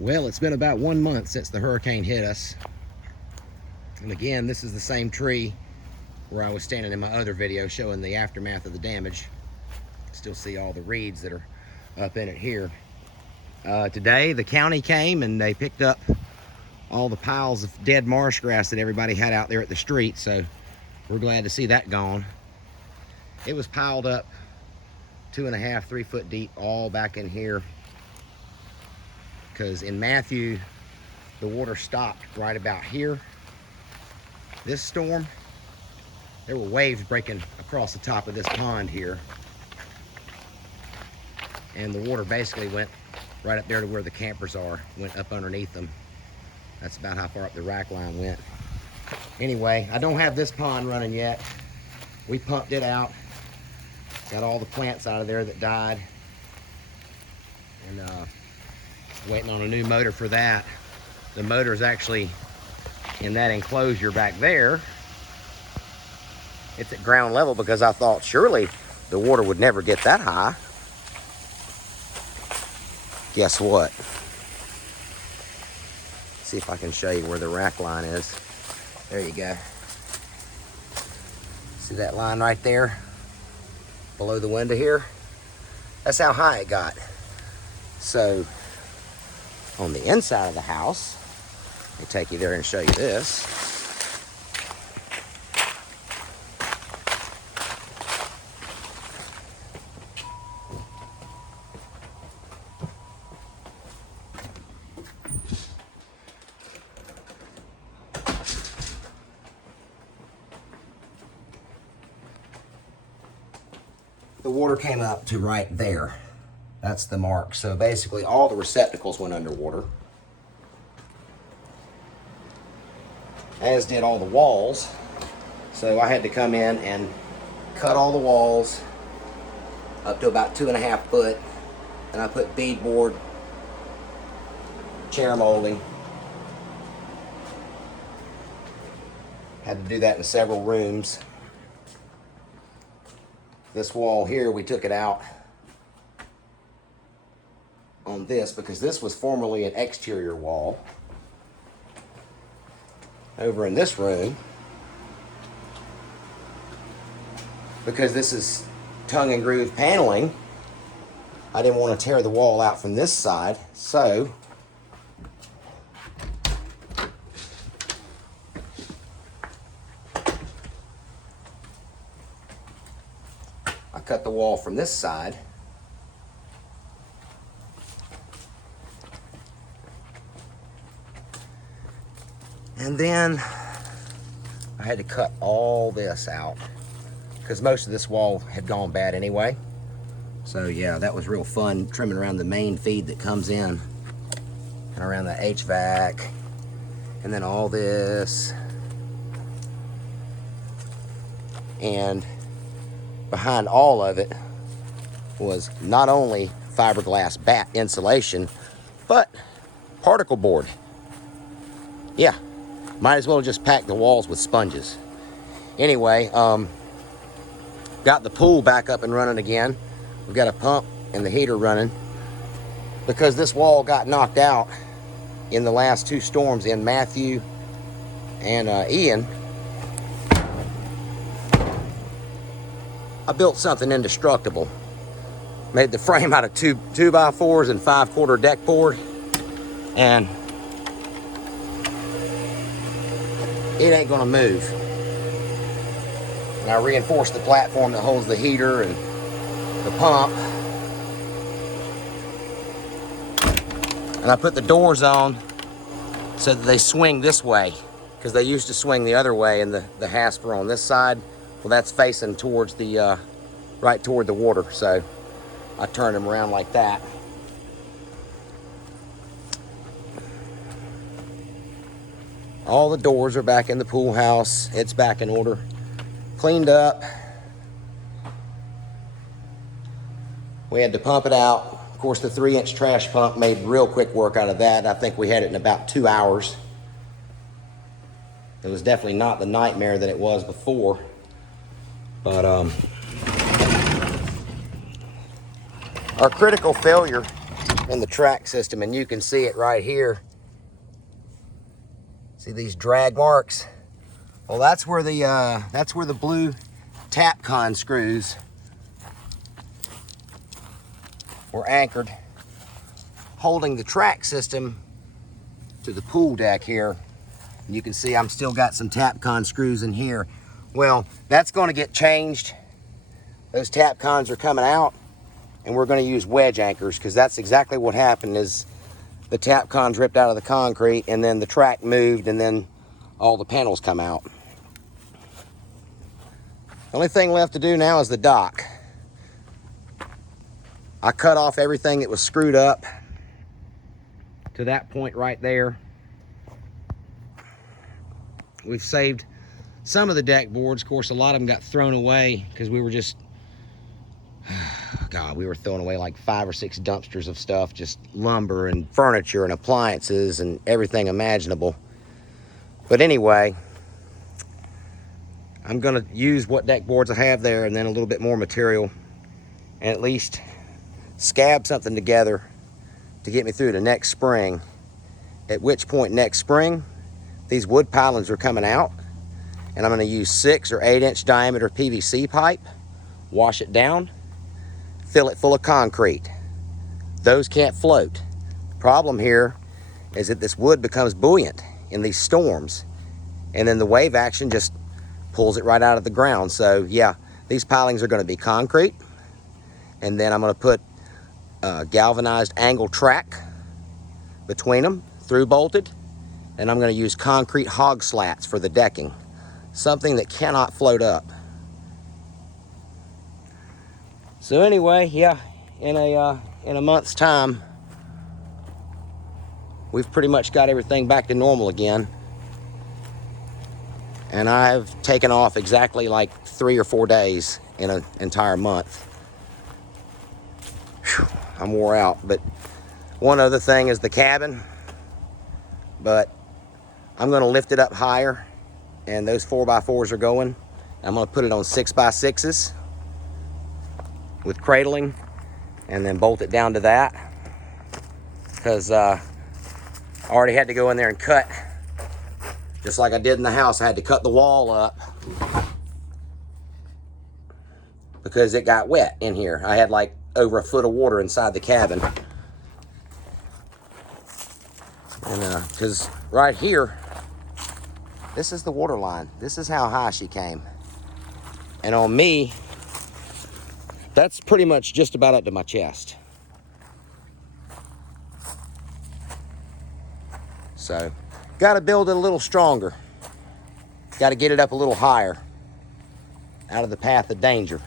Well, it's been about 1 month since the hurricane hit us. And again, this is the same tree where I was standing in my other video showing the aftermath of the damage. Still see all the reeds that are up in it here. Today, the county came and they picked up all the piles of dead marsh grass that everybody had out there at the street, so we're glad to see that gone. It was piled up 2.5, 3 foot deep all back in here, because in Matthew, the water stopped right about here. This storm, there were waves breaking across the top of this pond here, and the water basically went right up there to where the campers are, went up underneath them. That's about how far up the rack line went. Anyway, I don't have this pond running yet. We pumped it out, got all the plants out of there that died, and waiting on a new motor for that. The motor is actually in that enclosure back there. It's at ground level because I thought surely the water would never get that high. Guess what? See if I can show you where the rack line is. There you go. See that line right there below the window here? That's how high it got. So on the inside of the house, let me take you there and show you this. The water came up to right there. That's the mark. So basically all the receptacles went underwater, as did all the walls. So I had to come in and cut all the walls up to about 2.5 foot. And I put beadboard, chair molding. Had to do that in several rooms. This wall here, we took it out on this because this was formerly an exterior wall. Over in this room, because this is tongue and groove paneling, I didn't want to tear the wall out from this side, so I cut the wall from this side. And then I had to cut all this out because most of this wall had gone bad anyway. So yeah, that was real fun, trimming around the main feed that comes in and around the HVAC, and then all this. And behind all of it was not only fiberglass bat insulation, but particle board. Yeah. Might as well just pack the walls with sponges. Anyway, got the pool back up and running again. We've got a pump and the heater running. Because this wall got knocked out in the last 2 storms, in Matthew and Ian, I built something indestructible. Made the frame out of 2x4s and 5/4 deck board. And it ain't gonna move. And I reinforced the platform that holds the heater and the pump. And I put the doors on so that they swing this way, because they used to swing the other way, and the hasps were on this side. Well, that's facing towards the, right toward the water. So I turned them around like that. All the doors are back in the pool house. It's back in order. Cleaned up. We had to pump it out. Of course, the 3-inch trash pump made real quick work out of that. I think we had it in about 2 hours. It was definitely not the nightmare that it was before. But our critical failure in the track system, and you can see it right here. See these drag marks? Well, that's where the blue Tapcon screws were anchored, holding the track system to the pool deck here. And you can see I'm still got some Tapcon screws in here. Well, that's going to get changed. Those Tapcons are coming out, and we're going to use wedge anchors, because that's exactly what happened. Is the Tapcons ripped out of the concrete, and then the track moved, and then all the panels come out. The only thing left to do now is the dock. I cut off everything that was screwed up to that point right there. We've saved some of the deck boards. Of course, a lot of them got thrown away because we were just, God, we were throwing away like 5 or 6 dumpsters of stuff, just lumber and furniture and appliances and everything imaginable. But anyway, I'm gonna use what deck boards I have there and then a little bit more material, and at least scab something together to get me through to next spring. At which point next spring, these wood pilings are coming out, and I'm gonna use 6 or 8 inch diameter PVC pipe, wash it down, fill it full of concrete. Those can't float. The problem here is that this wood becomes buoyant in these storms, and then the wave action just pulls it right out of the ground. So yeah, these pilings are going to be concrete, and then I'm going to put galvanized angle track between them, through bolted, and I'm going to use concrete hog slats for the decking, something that cannot float up. So anyway, yeah, in a month's time, we've pretty much got everything back to normal again. And I've taken off exactly like 3 or 4 days in an entire month. Whew, I'm wore out. But one other thing is the cabin. But I'm going to lift it up higher, and those 4x4s are going. I'm going to put it on 6x6s with cradling, and then bolt it down to that, because I already had to go in there and cut. Just like I did in the house, I had to cut the wall up because it got wet in here. I had like over a foot of water inside the cabin. And because right here, this is the water line. This is how high she came. And on me, that's pretty much just about up to my chest. So, got to build it a little stronger. Got to get it up a little higher, out of the path of danger.